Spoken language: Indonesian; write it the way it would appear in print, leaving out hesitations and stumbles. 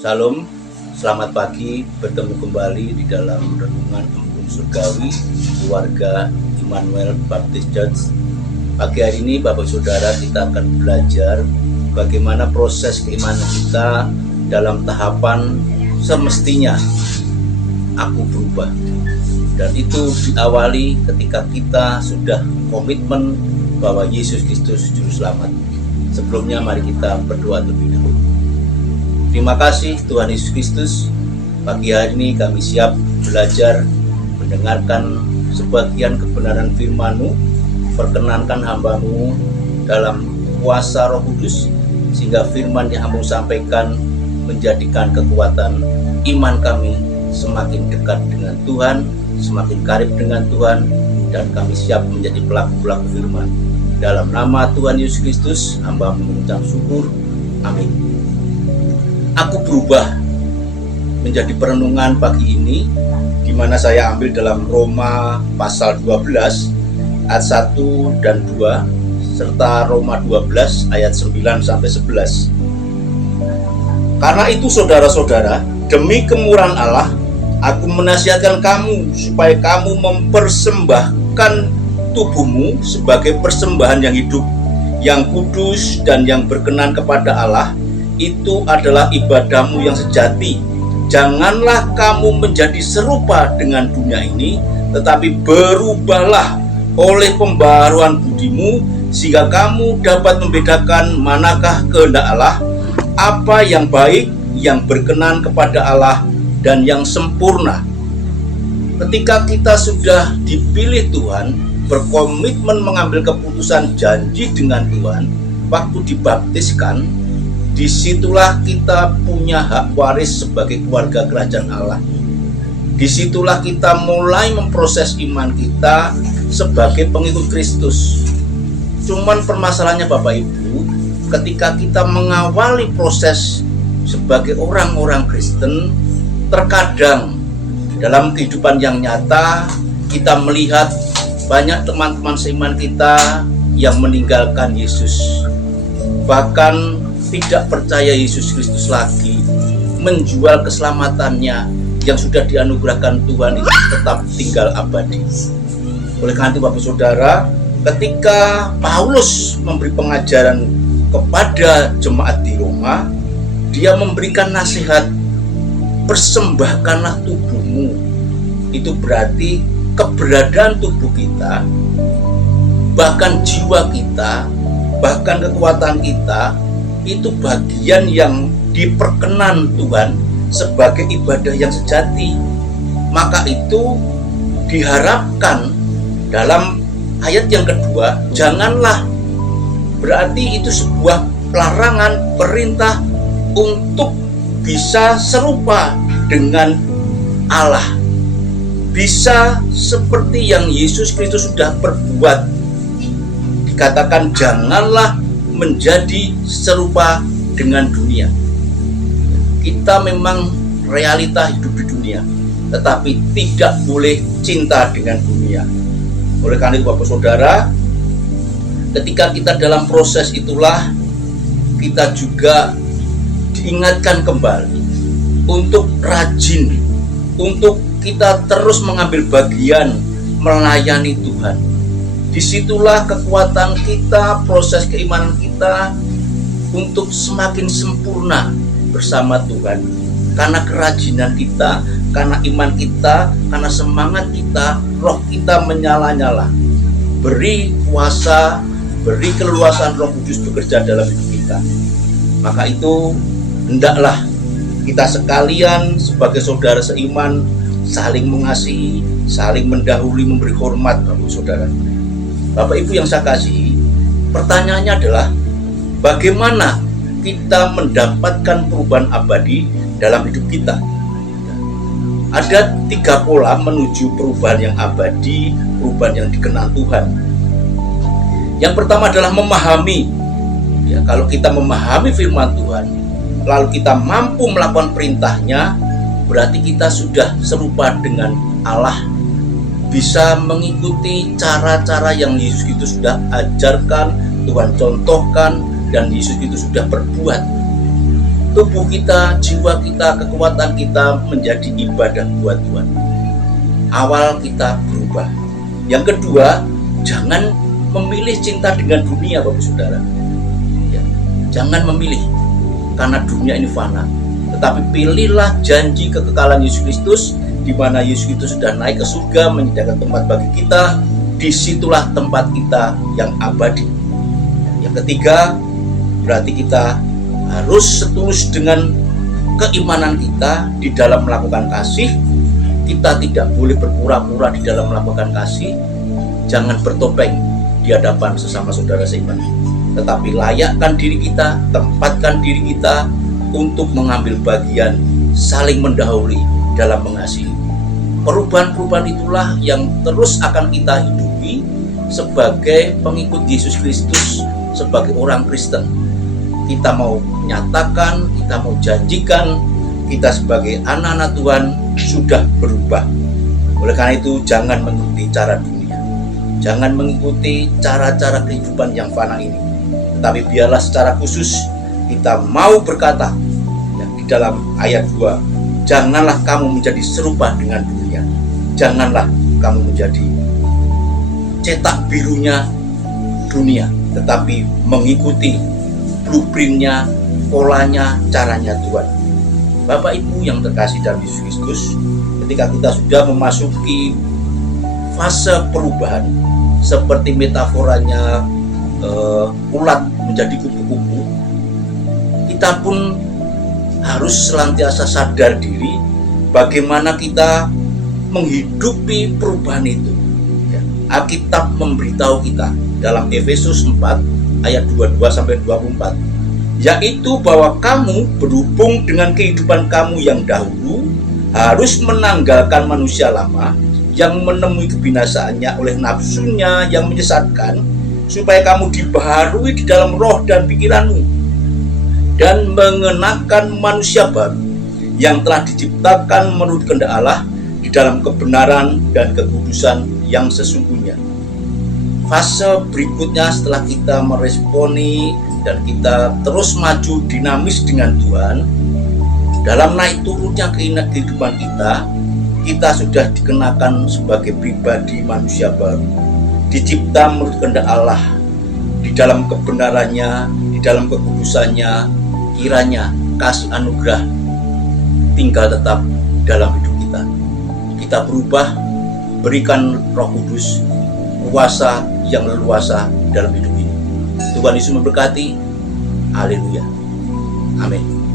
Salam, selamat pagi, bertemu kembali di dalam renungan Embun Surgawi keluarga Immanuel Baptist Church. Pagi hari ini Bapak Saudara, kita akan belajar bagaimana proses keimanan kita dalam tahapan semestinya aku berubah. Dan itu diawali ketika kita sudah komitmen bahwa Yesus Kristus Juru Selamat. Sebelumnya mari kita berdoa terlebih dahulu. Terima kasih Tuhan Yesus Kristus. Pagi hari ini kami siap belajar mendengarkan sebagian kebenaran firman-Mu. Perkenankan hamba-Mu dalam kuasa Roh Kudus, sehingga firman yang Hamba sampaikan menjadikan kekuatan iman kami semakin dekat dengan Tuhan, semakin karib dengan Tuhan, dan kami siap menjadi pelaku-pelaku firman. Dalam nama Tuhan Yesus Kristus, Hamba mengucap syukur. Amin. Aku berubah menjadi perenungan pagi ini, di mana saya ambil dalam Roma pasal 12 ayat 1 dan 2 serta Roma 12 ayat 9 sampai 11. Karena itu saudara-saudara, demi kemurahan Allah, aku menasihatkan kamu supaya kamu mempersembahkan tubuhmu sebagai persembahan yang hidup, yang kudus dan yang berkenan kepada Allah. Itu adalah ibadahmu yang sejati. Janganlah kamu menjadi serupa dengan dunia ini, tetapi berubahlah oleh pembaharuan budimu, sehingga kamu dapat membedakan manakah kehendak Allah, apa yang baik, yang berkenan kepada Allah, dan yang sempurna. Ketika kita sudah dipilih Tuhan, berkomitmen mengambil keputusan janji dengan Tuhan, waktu dibaptiskan, disitulah kita punya hak waris sebagai keluarga kerajaan Allah. Disitulah kita mulai memproses iman kita sebagai pengikut Kristus. Cuman permasalahannya Bapak Ibu, ketika kita mengawali proses sebagai orang-orang Kristen, terkadang dalam kehidupan yang nyata kita melihat banyak teman-teman seiman kita yang meninggalkan Yesus, bahkan tidak percaya Yesus Kristus lagi, menjual keselamatannya yang sudah dianugerahkan Tuhan itu tetap tinggal abadi. Oleh karena itu Bapak Saudara, ketika Paulus memberi pengajaran kepada jemaat di Roma, dia memberikan nasihat, persembahkanlah tubuhmu. Itu berarti keberadaan tubuh kita, bahkan jiwa kita, bahkan kekuatan kita, itu bagian yang diperkenan Tuhan sebagai ibadah yang sejati. Maka itu diharapkan dalam ayat yang kedua, janganlah, berarti itu sebuah larangan, perintah untuk bisa serupa dengan Allah, bisa seperti yang Yesus Kristus sudah perbuat. Dikatakan janganlah menjadi serupa dengan dunia. Kita memang realita hidup di dunia, tetapi tidak boleh cinta dengan dunia. Oleh karena itu Bapak Saudara, ketika kita dalam proses itulah kita juga diingatkan kembali untuk rajin, untuk kita terus mengambil bagian melayani Tuhan. Disitulah kekuatan kita, proses keimanan kita untuk semakin sempurna bersama Tuhan. Karena kerajinan kita, karena iman kita, karena semangat kita, roh kita menyala-nyala. Beri kuasa, beri keleluasan Roh Kudus bekerja dalam hidup kita. Maka itu hendaklah kita sekalian sebagai saudara seiman saling mengasihi, saling mendahului, memberi hormat Bapak Saudara. Bapak Ibu yang saya kasihi, pertanyaannya adalah bagaimana kita mendapatkan perubahan abadi dalam hidup kita. Ada 3 pola menuju perubahan yang abadi, perubahan yang dikenal Tuhan. Yang pertama adalah memahami. Ya, kalau kita memahami firman Tuhan, lalu kita mampu melakukan perintahnya, berarti kita sudah serupa dengan Allah, bisa mengikuti cara-cara yang Yesus Kristus sudah ajarkan, Tuhan contohkan, dan Yesus Kristus sudah berbuat. tubuh kita, jiwa kita, kekuatan kita menjadi ibadah buat Tuhan. Awal kita berubah. Yang kedua, jangan memilih cinta dengan dunia, Bapak Saudara. Ya, jangan memilih, karena dunia ini fana. Tetapi pilihlah janji kekekalan Yesus Kristus, di mana Yesus Kristus sudah naik ke surga menyediakan tempat bagi kita. Disitulah tempat kita yang abadi. Yang ketiga, berarti kita harus setulus dengan keimanan kita di dalam melakukan kasih. Kita tidak boleh berpura-pura di dalam melakukan kasih. Jangan bertopeng di hadapan sesama saudara seiman, tetapi layakkan diri kita, tempatkan diri kita untuk mengambil bagian saling mendahului dalam mengasihi. Perubahan-perubahan itulah yang terus akan kita hidupi sebagai pengikut Yesus Kristus, sebagai orang Kristen. Kita mau menyatakan, kita mau janjikan, kita sebagai anak-anak Tuhan sudah berubah. Oleh karena itu, jangan mengikuti cara dunia, jangan mengikuti cara-cara kehidupan yang fana ini, tetapi biarlah secara khusus kita mau berkata ya, di dalam ayat 2, janganlah kamu menjadi serupa dengan dunia, janganlah kamu menjadi cetak birunya dunia, tetapi mengikuti blueprintnya, polanya, caranya Tuhan. Bapak Ibu yang terkasih dalam Yesus Kristus, ketika kita sudah memasuki fase perubahan, seperti metaforanya ulat menjadi kupu-kupu, kita pun harus senantiasa sadar diri bagaimana kita menghidupi perubahan itu. Alkitab memberitahu kita dalam Efesus 4 ayat 22-24, yaitu bahwa kamu berhubung dengan kehidupan kamu yang dahulu harus menanggalkan manusia lama yang menemui kebinasaannya oleh nafsunya yang menyesatkan, supaya kamu dibaharui di dalam roh dan pikiranmu, dan mengenakan manusia baru yang telah diciptakan menurut kehendak Allah di dalam kebenaran dan kekudusan yang sesungguhnya. Fase berikutnya setelah kita meresponi dan kita terus maju dinamis dengan Tuhan, dalam naik turunnya kehidupan kita sudah dikenakan sebagai pribadi manusia baru, dicipta menurut kehendak Allah, di dalam kebenarannya, di dalam kekudusannya. Kiranya kasih anugerah tinggal tetap dalam hidup kita. Kita berubah, berikan Roh Kudus kuasa yang leluasa dalam hidup ini. Tuhan Yesus memberkati. Haleluya. Amin.